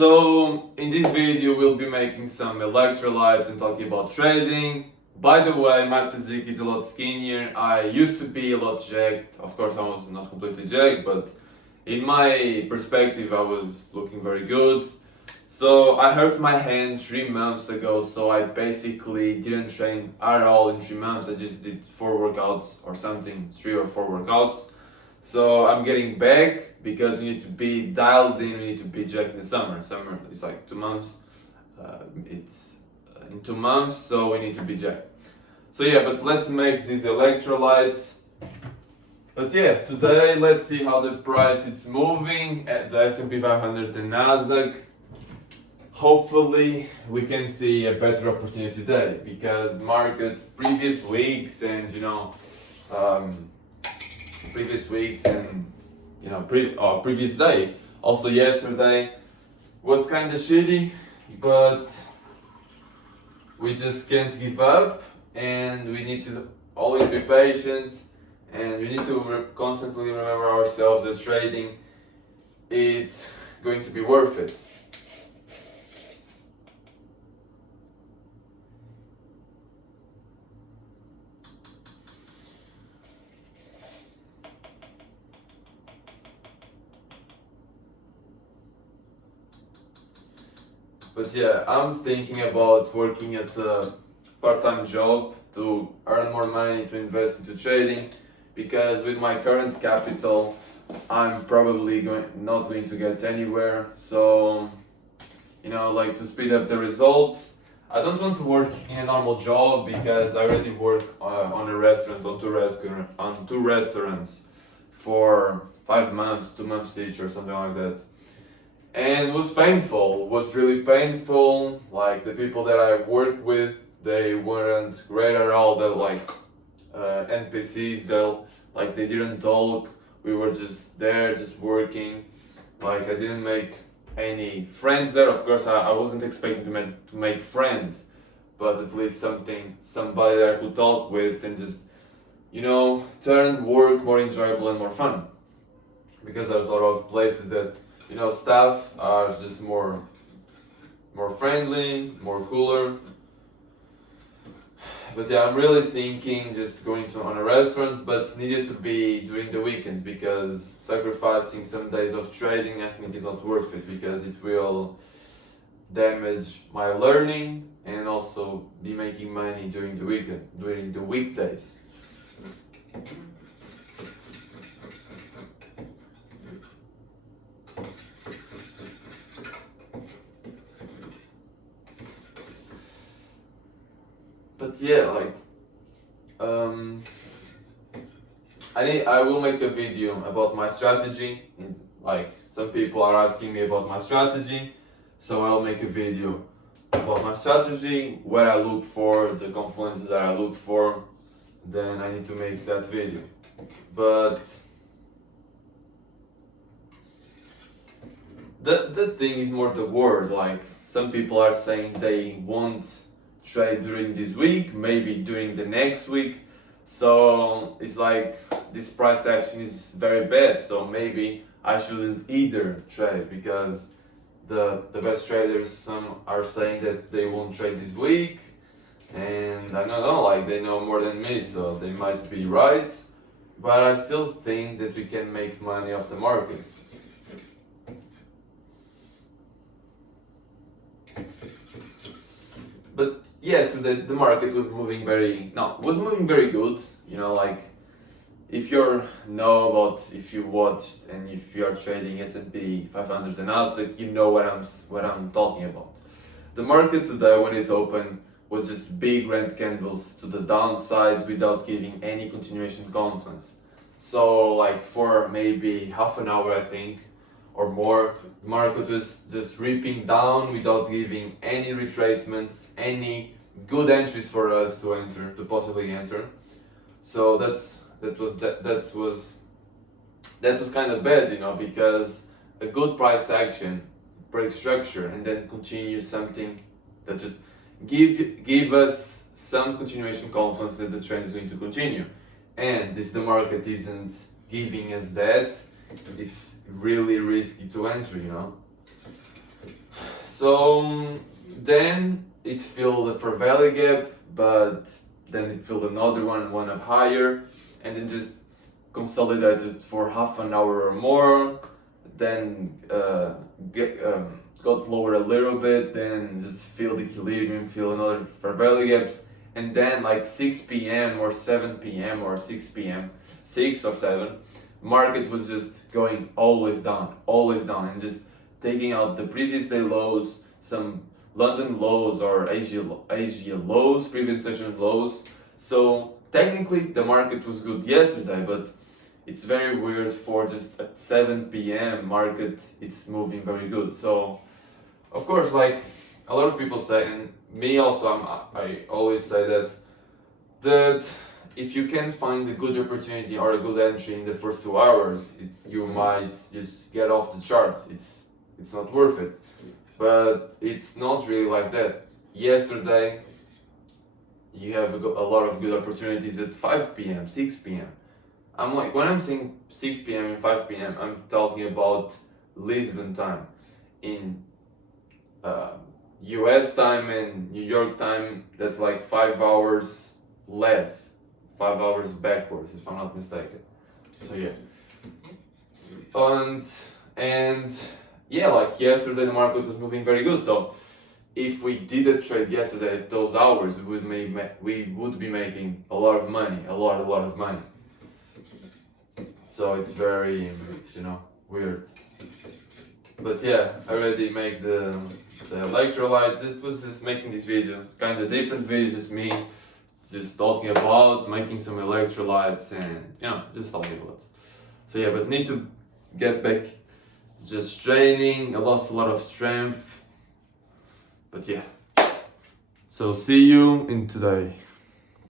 So in this video we'll be making some electrolytes and talking about trading. By the way, my physique is a lot skinnier. I used to be a lot jacked. Of course I was not completely jacked, but in my perspective I was looking very good. So I hurt my hand 3 months ago, so I basically didn't train at all in 3 months. I just did 4 workouts or something, 3 or 4 workouts. So I'm getting back because we need to be dialed in, we need to be jacked in the summer. Summer is like 2 months. It's in 2 months, so we need to be jacked. So yeah, but let's make these electrolytes. But yeah, today let's see how the price is moving at the S&P 500 and Nasdaq. Hopefully we can see a better opportunity today because market previous weeks and previous day, also yesterday, was kind of shitty, but we just can't give up and we need to always be patient and we need to constantly remember ourselves that trading, it's going to be worth it. But yeah, I'm thinking about working at a part-time job to earn more money to invest into trading, because with my current capital I'm probably not going to get anywhere. So like, to speed up the results, I don't want to work in a normal job because I already work on two restaurants for 5 months, 2 months each or something like that. And it was painful, was really painful. Like, the people that I worked with, they weren't great at all. They're like NPCs, they didn't talk. We were just there, just working. Like, I didn't make any friends there. Of course, I wasn't expecting to make friends, but at least somebody that I could talk with and just, turn work more enjoyable and more fun. Because there's a lot of places that, staff are just more friendly, more cooler. But yeah, I'm really thinking just going on a restaurant, but needed to be during the weekends because sacrificing some days of trading, I think, is not worth it because it will damage my learning and also be making money during the weekdays. But yeah, I will make a video about my strategy. Like, some people are asking me about my strategy, so I'll make a video about my strategy, what I look for, the confluences that I look for. Then I need to make that video. But the thing is more the word. Like, some people are saying they won't trade during this week, maybe during the next week. So it's like, this price action is very bad, so maybe I shouldn't either trade because the best traders, some are saying that they won't trade this week, and I don't know, like, they know more than me, so they might be right, but I still think that we can make money off the markets. But yes, the market was moving very good. If you watched and if you are trading S&P 500 and Nasdaq, you know what I'm talking about. The market today, when it opened, was just big red candles to the downside without giving any continuation confidence. So like, for maybe half an hour, I think, or more, the market was just ripping down without giving any retracements, any good entries for us to possibly enter. So that was kind of bad, because a good price action breaks structure and then continue something that should give us some continuation confidence that the trend is going to continue. And if the market isn't giving us that, it's really risky to enter. So then it filled the fair value gap, but then it filled another one up higher, and then just consolidated for half an hour or more, then got lower a little bit, then just filled equilibrium, filled another fair value gaps, and then like 6 p.m. or 7 p.m. or 6 p.m., 6 or 7, market was just going always down, and just taking out the previous day lows, some London lows or Asia lows, previous session lows. So technically the market was good yesterday, but it's very weird for just at 7 p.m. market it's moving very good. So of course, like a lot of people say, and me also, I always say that if you can find a good opportunity or a good entry in the first 2 hours, you might just get off the charts. It's not worth it. But it's not really like that. Yesterday, you have a lot of good opportunities at 5 p.m., 6 p.m. I'm like, when I'm saying 6 p.m. and 5 p.m., I'm talking about Lisbon time. In US time and New York time, that's like 5 hours less, 5 hours backwards, if I'm not mistaken. So yeah. And yeah, like yesterday the market was moving very good. So if we did a trade yesterday at those hours, we would be making a lot of money, a lot of money. So it's very, weird. But yeah, I already made the electrolyte. This was just making this video, kind of different video, just me, just talking about making some electrolytes and just talking about. So yeah, but need to get back, just training. I lost a lot of strength, but yeah. So see you in today.